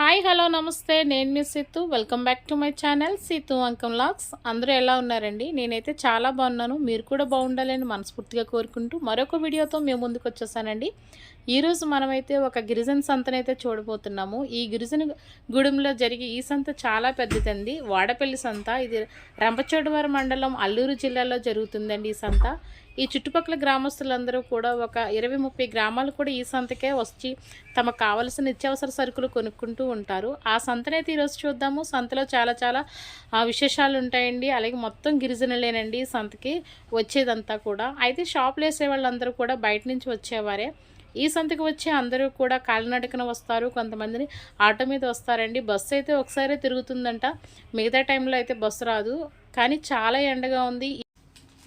Hi hello నమస్తే. నేను మీ Seethu welcome back to my channel Seethu అంకం లాక్స్. అందరూ ఎలా ఉన్నారండి? నేనైతే చాలా బాగున్నాను. మీరు కూడా బాగుండాలని మనస్ఫూర్తిగా కోరుకుంటూ మరొక వీడియోతో మేము ముందుకు వచ్చేసానండి. ఈరోజు మనమైతే ఒక గిరిజన సంతనైతే చూడబోతున్నాము. ఈ గిరిజన గూడెంలో జరిగే ఈ సంత చాలా పెద్దదండి. వాడపల్లి సంత. ఇది రంపచోడవరం మండలం అల్లూరు జిల్లాలో జరుగుతుందండి ఈ సంత. ఈ చుట్టుపక్కల గ్రామస్తులందరూ కూడా ఒక ఇరవై ముప్పై గ్రామాలు కూడా ఈ సంతకే వచ్చి తమకు కావలసిన నిత్యావసర సరుకులు కొనుక్కుంటూ ఉంటారు. ఆ సంతనైతే ఈరోజు చూద్దాము. సంతలో చాలా చాలా విశేషాలు ఉంటాయండి. అలాగే మొత్తం గిరిజనులేనండి సంతకి వచ్చేదంతా కూడా. అయితే షాపులు వేసే వాళ్ళందరూ కూడా బయట నుంచి వచ్చేవారే. ఈ సంతకి వచ్చే అందరూ కూడా కాలినడకన వస్తారు. కొంతమందిని ఆటో మీద వస్తారండి. బస్సు అయితే ఒకసారి తిరుగుతుందంట. మిగతా టైంలో అయితే బస్సు రాదు. కానీ చాలా ఎండగా ఉంది.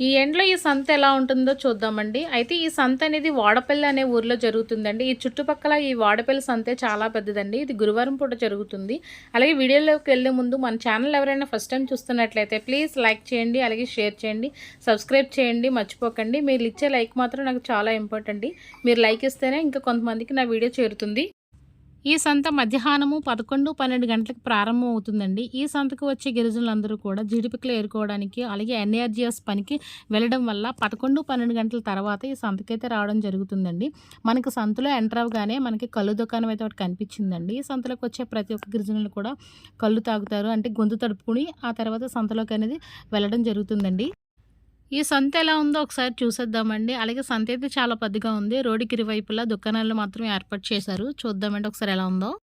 ఈ ఎండ్లో ఈ సంత ఎలా ఉంటుందో చూద్దామండి. అయితే ఈ సంత అనేది వాడపల్లి అనే ఊర్లో జరుగుతుందండి. ఈ చుట్టుపక్కల ఈ వాడపల్లి సంతే చాలా పెద్దదండి. ఇది గురువారం పూట జరుగుతుంది. అలాగే వీడియోలోకి వెళ్ళే ముందు మన ఛానల్ ఎవరైనా ఫస్ట్ టైం చూస్తున్నట్లయితే ప్లీజ్ లైక్ చేయండి అలాగే షేర్ చేయండి సబ్స్క్రైబ్ చేయండి మర్చిపోకండి. మీరు ఇచ్చే లైక్ మాత్రం నాకు చాలా ఇంపార్టెంట్. మీరు లైక్ ఇస్తేనే ఇంకా కొంతమందికి నా వీడియో చేరుతుంది. ఈ సంత మధ్యాహ్నము పదకొండు పన్నెండు గంటలకు ప్రారంభం అవుతుందండి. ఈ సంతకు వచ్చే గిరిజనులందరూ కూడా జీడిపికలు ఏరుకోవడానికి అలాగే ఎన్ఆర్జీఎస్ పనికి వెళ్ళడం వల్ల పదకొండు పన్నెండు గంటల తర్వాత ఈ సంతకైతే రావడం జరుగుతుందండి. మనకు సంతలో ఎంటర్ అవగానే మనకి కళ్ళు దుకాణం అయితే ఒకటి కనిపించిందండి. ఈ సంతలోకి వచ్చే ప్రతి ఒక్క గిరిజనులు కూడా కళ్ళు తాగుతారు అంటే గొంతు తడుపుకుని ఆ తర్వాత సంతలోకి అనేది వెళ్ళడం జరుగుతుందండి. ఈ సంత ఎలా ఉందో ఒకసారి చూసేద్దామండి. అలాగే సంత అయితే చాలా పెద్దగా ఉంది. రోడ్డుకి ఇరువైపులా దుకాణాలు మాత్రం ఏర్పాటు చేశారు. చూద్దామండి ఒకసారి ఎలా ఉందో.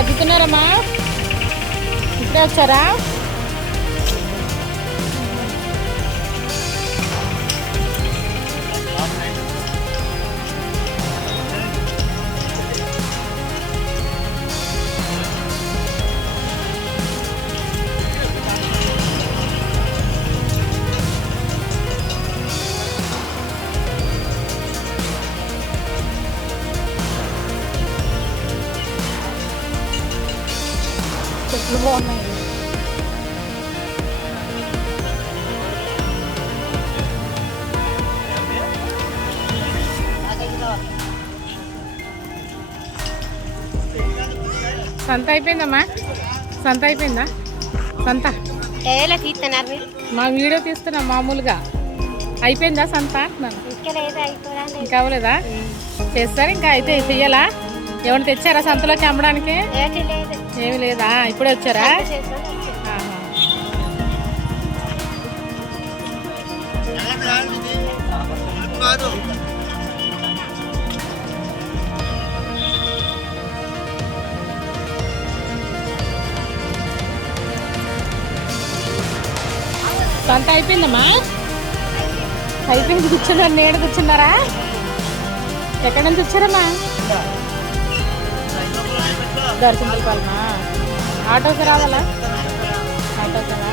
తగ్గుతున్నారమ్మా. సర్దుతున్నారమ్మా ఇప్పుడే వచ్చారా? సంత అయిపోయిందమ్మా? సంత అయిపోయిందా? సంత. మా వీడియో తీస్తున్నా మామూలుగా. అయిపోయిందా సంత? ఇంకా అవ్వలేదా? చేస్తారు ఇంకా అయితే చెయ్యాలా ఎవరిని తెచ్చారా సంతలోకి అమ్మడానికి? ఏటి లేదు. ఏమి లేదా? ఇప్పుడే వచ్చారా. ఆహా. సంత అయిపోయిందమ్మా? అయిపోయింది కూర్చున్నారు? నేడు కూర్చున్నారా? ఎక్కడి నుంచి వచ్చారమ్మా? దర్శనం పాలమా? ఆటోకి రావాలా? ఆటోకరా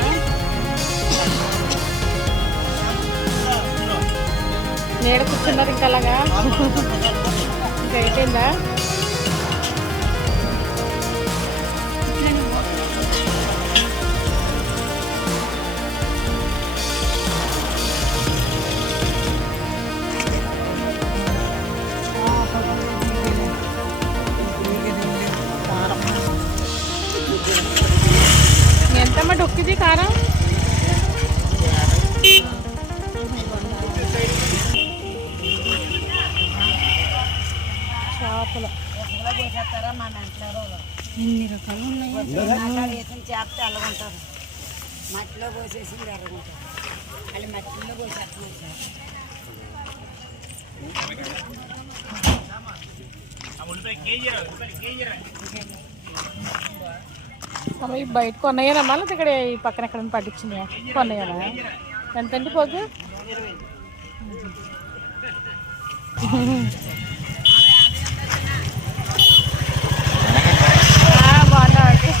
నీడ కూర్చున్నారు ఇంకా అలాగా? ఇంకా అయిపోయిందా? అవి బయట కొన్నాయనా మళ్ళీ? ఇక్కడ ఈ పక్కన ఎక్కడ పట్టించినాయా కొన్నాయనా ఎంతండి పోగు బాగున్నామండి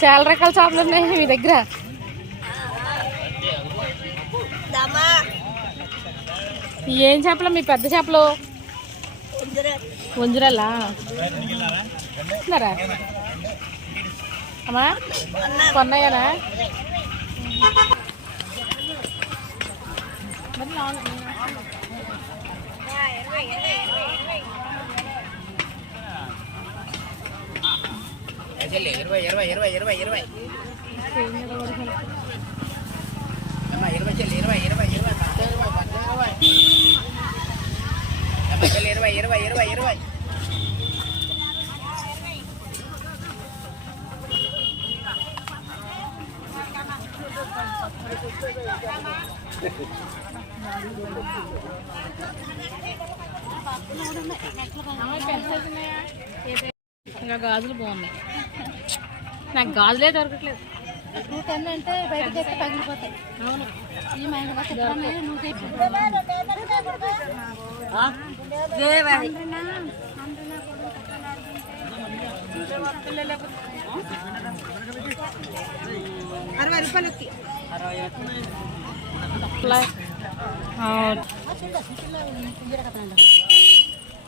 చాలా రకాల చేపలు ఉన్నాయి మీ దగ్గర. ఏం చేపలు? మీ పెద్ద చేపలు? వంజరాలా ఇస్తున్నారా అమ్మా కొన్నాయనా ఇరవై ఇరవై ఇరవై ఇరవై ఇరవై అమ్మా ఇరవై చెల్లి ఇరవై ఇరవై ఇరవై పచ్చ ఇరవై పచ్చ ఇరవై అమ్మా చెల్లి ఇరవై ఇరవై ఇరవై ఇరవై ఇంకా గాజులు బాగున్నాయి. నాకు గాజులే దొరకట్లేదు. నూట అంటే బయటకి ఎత్తే పగిలిపోతాయి. ఈ మహిళ చెప్పడమే నూట అరవై రూపాయలకి. అట్లా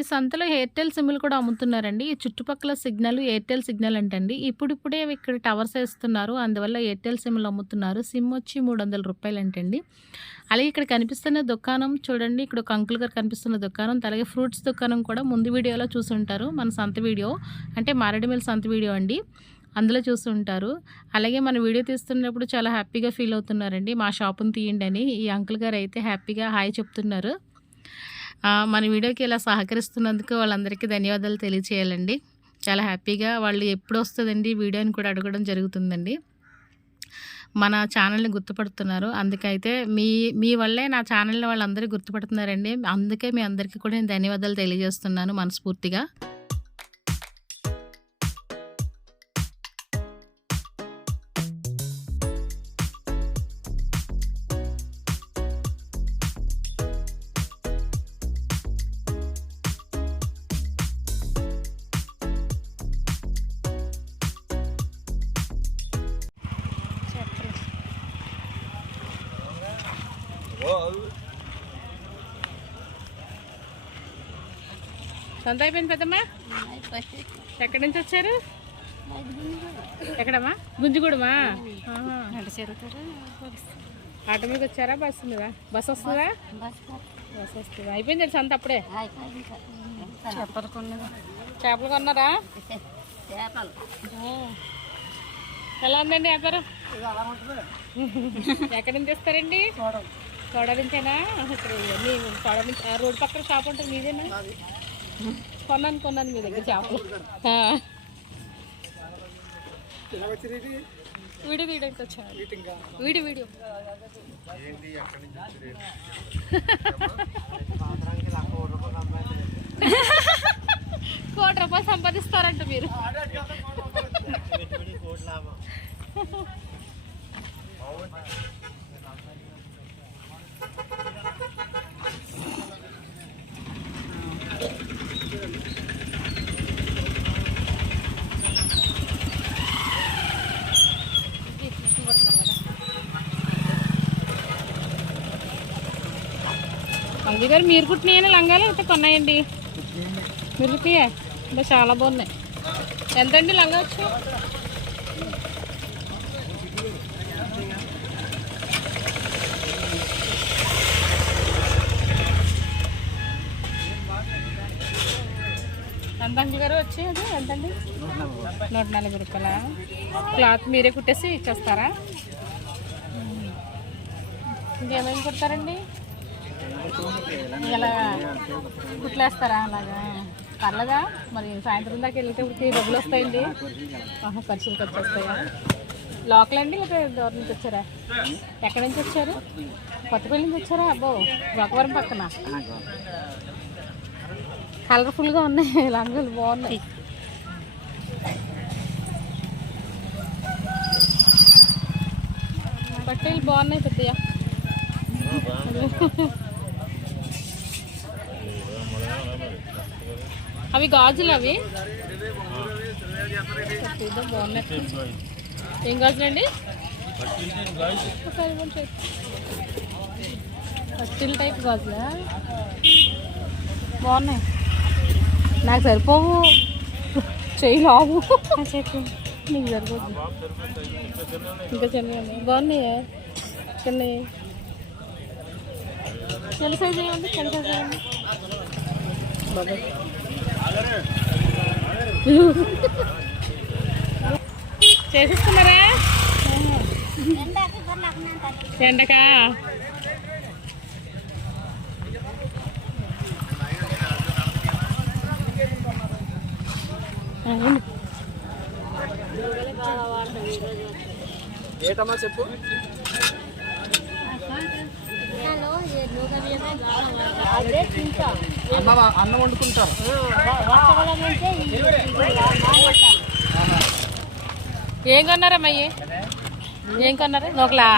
ఈ సంతలో ఎయిర్టెల్ సిమ్లు కూడా అమ్ముతున్నారండి. ఈ చుట్టుపక్కల సిగ్నల్ ఎయిర్టెల్ సిగ్నల్ అంటండి. ఇప్పుడిప్పుడే ఇక్కడ టవర్స్ వేస్తున్నారు. అందువల్ల ఎయిర్టెల్ సిమ్లు అమ్ముతున్నారు. సిమ్ వచ్చి మూడు వందల రూపాయలు అంటండి అలాగే ఇక్కడ కనిపిస్తున్న దుకాణం చూడండి. ఇక్కడ ఒక అంకుల్ గారు కనిపిస్తున్న దుకాణం. అలాగే ఫ్రూట్స్ దుకాణం కూడా ముందు వీడియోలో చూసుంటారు మన సంత వీడియో. అంటే మారేడుమిల్లి సంత వీడియో అండి. అందులో చూస్తుంటారు అలాగే మన వీడియో తీస్తున్నప్పుడు చాలా హ్యాపీగా ఫీల్ అవుతున్నారండి. మా షాపుని తీయండి అని ఈ అంకుల్ గారు అయితే హ్యాపీగా హాయ్ చెప్తున్నారు. మన వీడియోకి ఇలా సహకరిస్తున్నందుకు వాళ్ళందరికీ ధన్యవాదాలు తెలియచేయాలండి. చాలా హ్యాపీగా వాళ్ళు ఎప్పుడు వస్తుందండి వీడియోని కూడా అడగడం జరుగుతుందండి. మన ఛానల్ని గుర్తుపడుతున్నారు. అందుకైతే మీ మీ వల్లే నా ఛానల్ని వాళ్ళందరూ గుర్తుపడుతున్నారండి. అందుకే మీ అందరికీ కూడా నేను ధన్యవాదాలు తెలియజేస్తున్నాను మనస్ఫూర్తిగా. సొంత అయిపోయింది పెద్దమ్మా? ఎక్కడి నుంచి వచ్చారు? ఎక్కడమ్మా? గుంజుగూడమా. ఆటో మీద వచ్చారా? బస్సు మీద? బస్ వస్తుందా? బస్ వస్తుందా? అయిపోయింది తెలుసు అంత అప్పుడే? చేపలు కొన్నారా? చేపలు. ఎలా ఉందండి వ్యాపారం ఎక్కడి నుంచి తెస్తారండి? తోడ నుంచేనా ఇక్కడ మీ తోడ నుంచి ఆ రోడ్ పక్కన షాప్ ఉంటుంది మీదేనా? కొన్నాను కొన్నాను మీ దగ్గర చేపలు ఆ. వీడియో. వీడియోకి వచ్చాను వీడియో వీడియో కోటి రూపాయలు సంపాదిస్తారంట మీరు. అంగి గారు మీరు కుట్టినాయని లంగాలు అయితే కొన్నాయండి. మీరు కుట్టియా? చాలా బాగున్నాయి. ఎంతండి లంగా వచ్చు? ఎంత గారు వచ్చి అది? ఎంతండి? నూట నలభై రూపాయల? క్లాత్ మీరే కుట్టేసి ఇచ్చేస్తారా? ఇంకేమేమి కుడతారండి? ఇలా కుట్లేస్తారా అలాగా? పర్లేదా? మరి సాయంత్రం దాకా వెళ్ళేటప్పటికి డబ్బులు వస్తాయండి. ఆహా, ఖర్చులకు వచ్చేస్తాయా లోకల్ అండి లేదా దూరం నుంచి వచ్చారా? ఎక్కడి నుంచి వచ్చారు? కొత్తపల్లి నుంచి వచ్చారా? అబ్బో గోకవరం పక్కన. కలర్ఫుల్గా ఉన్నాయి. లంగులు బాగున్నాయి. బట్టలు బాగున్నాయి పెద్దయ్యా. అవి గాజులు అవి? ఏం గాజులు అండి? పట్టిల్ టైప్ గాజులా? బాగున్నాయి. నాకు సరిపోవు. చెయ్యి లావు. చెప్పు నీకు సరిపోదు. ఇంకా చిన్నవి బాగున్నాయా? చిన్నవి. చిన్న సైజు ఏముంది చిన్న సైజు ఏముంది బాబాయ్ చేసేస్తున్నారా? ఎండకా? ఏటమ్మా చెప్పు? అన్నం అన్నం వండుకుంటారు. ఏం కొన్నారమ్మా అయ్యి? ఏం కొన్నారు? నోకలా.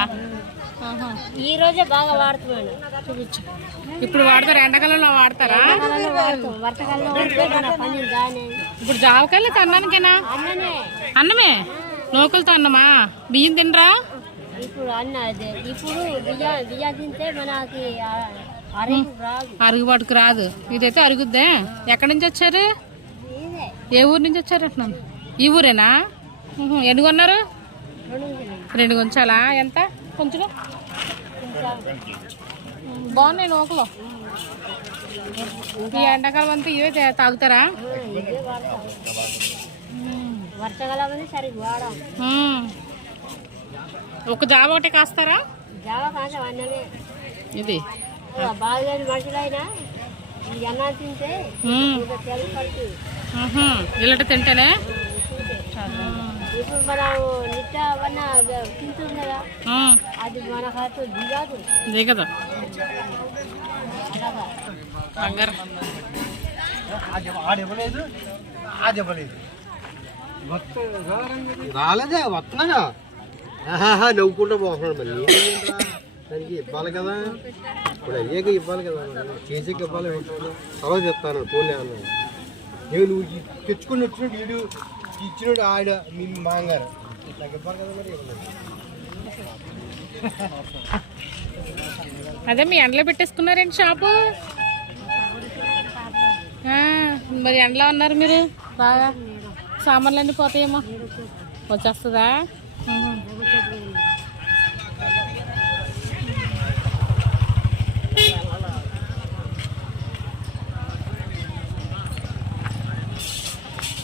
ఈ రోజే బాగా వాడుతున్నాడు. చూపించు ఇప్పుడు వాడతారా ఎండాకాలంలో వాడతారా? ఇప్పుడు జావకాయలు అన్నానికేనా అన్ననే అన్నమే? నూకలతో అన్నమా? బియ్యం తినరా? ఇప్పుడు అన్న అదే. ఇప్పుడు బియ్య బియ్య తింటే మనకి అరేపు రాదు. అరుగుబాటుకు రాదు. ఇదైతే అరుగుద్దే. ఎక్కడి నుంచి వచ్చారు? ఏ ఊరు నుంచి వచ్చారు అంటున్నాను ఈ ఊరేనా? ఎన్ని కొన్నారు? రెండు కొంచాలా? ఎంత? కొంచెం బాగున్నాయి నూకలు. ఈ ఎండాకాలం అంతా ఇవే తాగుతారా? వర్షకాలం సరిగ్గా. ఒక జాబ్ ఒకటి కాస్తారా? జావ కాదు అన్నమే. ఇది? బాగా మనుషులైనా ఈ అన్నం తింటే. ఇలాంటి తింటేనే? ఇప్పుడు మనం నిత్య వన్న తింటుంది కదా. అది మన దిగాదు. బంగారం. రాలేదే వస్తున్నాగా. నవ్వుకుంటూ పోతున్నాడు మరి దానికి ఇవ్వాలి కదా. ఇప్పుడు అయ్యాక ఇవ్వాలి కదా చేసాక ఇవ్వాలి తర్వాత చెప్తాను పోలే అన్నాడు నేను నువ్వు తెచ్చుకుని వచ్చినాడు వీడు ఇచ్చినాడు ఆడ మీ మాంగారు నాకు ఇవ్వాలి కదా మరి అదే మీ ఎండలో పెట్టేసుకున్నారండి షాపు? మరి ఎండలో ఉన్నారు మీరు? బాగా? సామాన్లు అన్నీ పోతాయేమో. వచ్చేస్తుందా?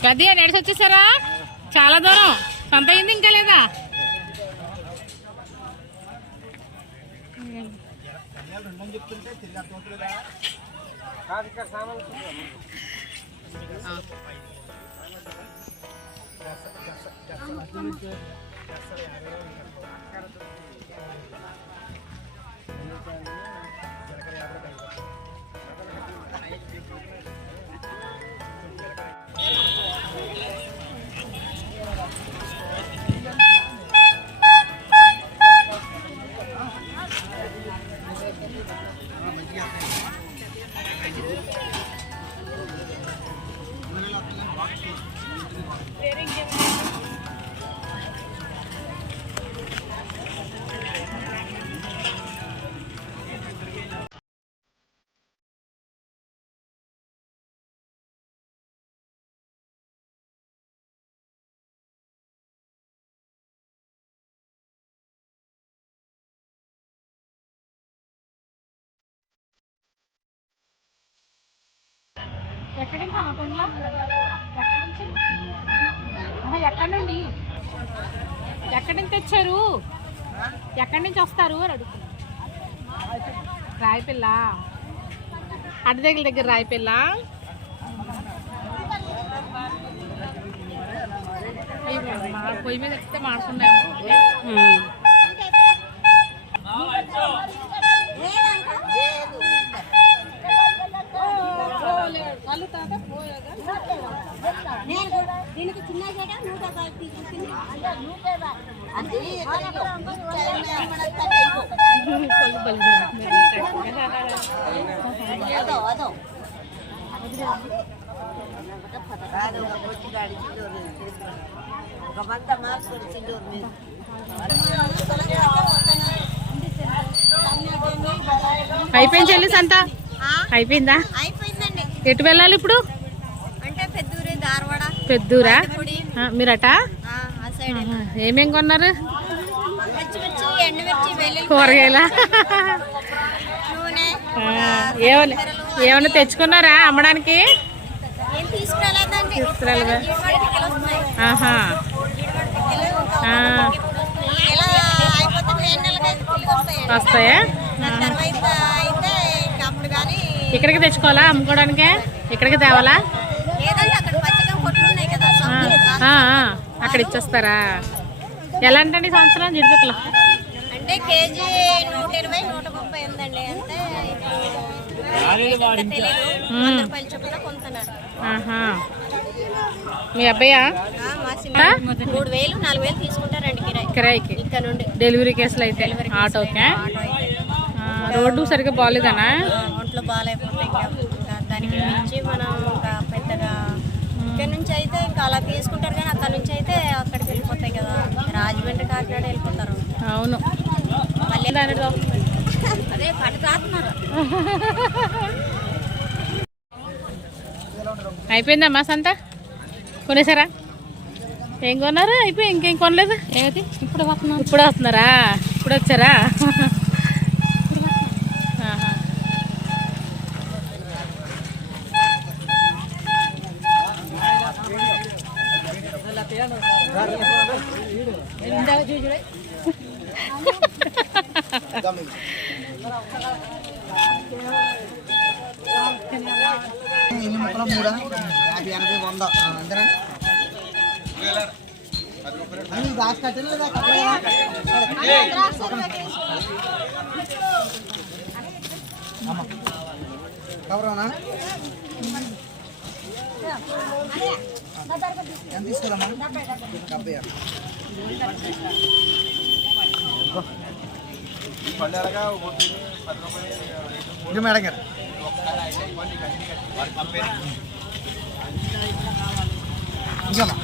గది నడిచి వచ్చేసారా? చాలా దూరం. సొంత అయింది ఇంకా లేదా? ఎక్కడి నుంచి అమ్మ కొండ్ల? ఎక్కడి ఎక్కడి నుండి ఎక్కడి నుంచి తెచ్చారు ఎక్కడి నుంచి వస్తారు అని అడుగుతున్నా రాయపిల్ల దగ్గర రాయిపిల్ల మా పొయ్యి మీద ఎక్కితే మాడుతున్నాము దీనికి చిన్న చేయడా నూట తీసుకుంది అయిపోయింది చెల్లి సంత? అయిపోయిందా? అయిపోయిందండి. ఎటు వెళ్ళాలి ఇప్పుడు? పెద్దూరా? మీరట. ఏమేం కొన్నారు? కూరగాయల? నూనె ఏమన్నా ఏమన్నా తెచ్చుకున్నారా అమ్మడానికి? తీసుకురాలేదా? ఆహా. వస్తాయా? ఇక్కడికి తెచ్చుకోవాలా అమ్ముకోవడానికే? ఇక్కడికి తేవాలా? అక్కడ ఇచ్చేస్తారా? ఎలా అంటండి ఈ సంవత్సరం జిడిపిక్కలు అంటే కేజీ నూట ఇరవై నూట ముప్పై ఉందండి. అంటే మీ అబ్బాయా ఆ, మా చిన్న మూడు వేలు నాలుగు వేలు తీసుకుంటారండి కిరాయి. కిరాయికి. ఇక్కడ నుండి. డెలివరీ కేసులు అయితే ఆటోకే. ఆటో అయితే. ఆ, రోడ్డు సరిగ్గా బాగాలేదనా ఒంట్లో బాగాలేకపోతే దానికి మించి మనం ఇంకా పెద్దగా ఇక్కడ నుంచి అయితే ఇంకా అలా తీసుకుంటారు కానీ అక్కడ నుంచి అయితే అక్కడికి వెళ్ళిపోతాయి కదా రాజమండ్రి కాకినాడ వెళ్ళిపోతారు. అవును. మళ్ళీ అదే పట్టు తాతున్నారు అయిపోయిందమ్మా సంత? కొనేసారా? ఏం కొన్నారు? అయిపోయి ఇంకేం కొనలేదు? ఏమిటి ఇప్పుడు వస్తున్నాం. ఇప్పుడు వస్తున్నారా? ఇప్పుడు వచ్చారా? ఎన్ని ముక్కలు మూడా యాభై ఎనభై వంద అంతేనా? అన్ని కట్టలేదా? కవరానా ఎంత తీసుకోవాలమ్మా డెబ్బై ఆరు. ఇది మేడం గారు. ఇంకేమ్మా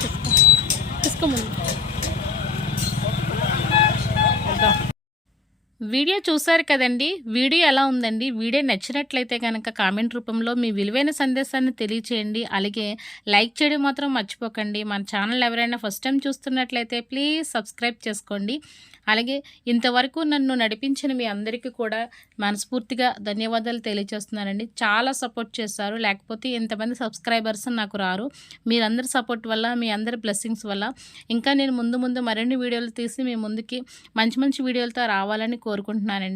వీడియో చూసారు కదండి. వీడియో ఎలా ఉందండి? వీడియో నచ్చినట్లయితే కనుక కామెంట్ రూపంలో మీ విలువైన సందేశాన్ని తెలియచేయండి. అలాగే లైక్ చేయడం మాత్రం మర్చిపోకండి. మన ఛానల్ ఎవరైనా ఫస్ట్ టైం చూస్తున్నట్లయితే ప్లీజ్ సబ్స్క్రైబ్ చేసుకోండి. అలాగే ఇంతవరకు నన్ను నడిపించిన మీ అందరికీ కూడా మనస్ఫూర్తిగా ధన్యవాదాలు తెలియజేస్తున్నానండి. చాలా సపోర్ట్ చేస్తారు లేకపోతే ఇంతమంది సబ్స్క్రైబర్స్ నాకు రారు. మీరందరి సపోర్ట్ వల్ల మీ అందరి బ్లెస్సింగ్స్ వల్ల. ఇంకా నేను ముందు ముందు మరిన్ని వీడియోలు తీసి మీ ముందుకి మంచి మంచి వీడియోలతో రావాలని కోరుకుంటున్నానండి.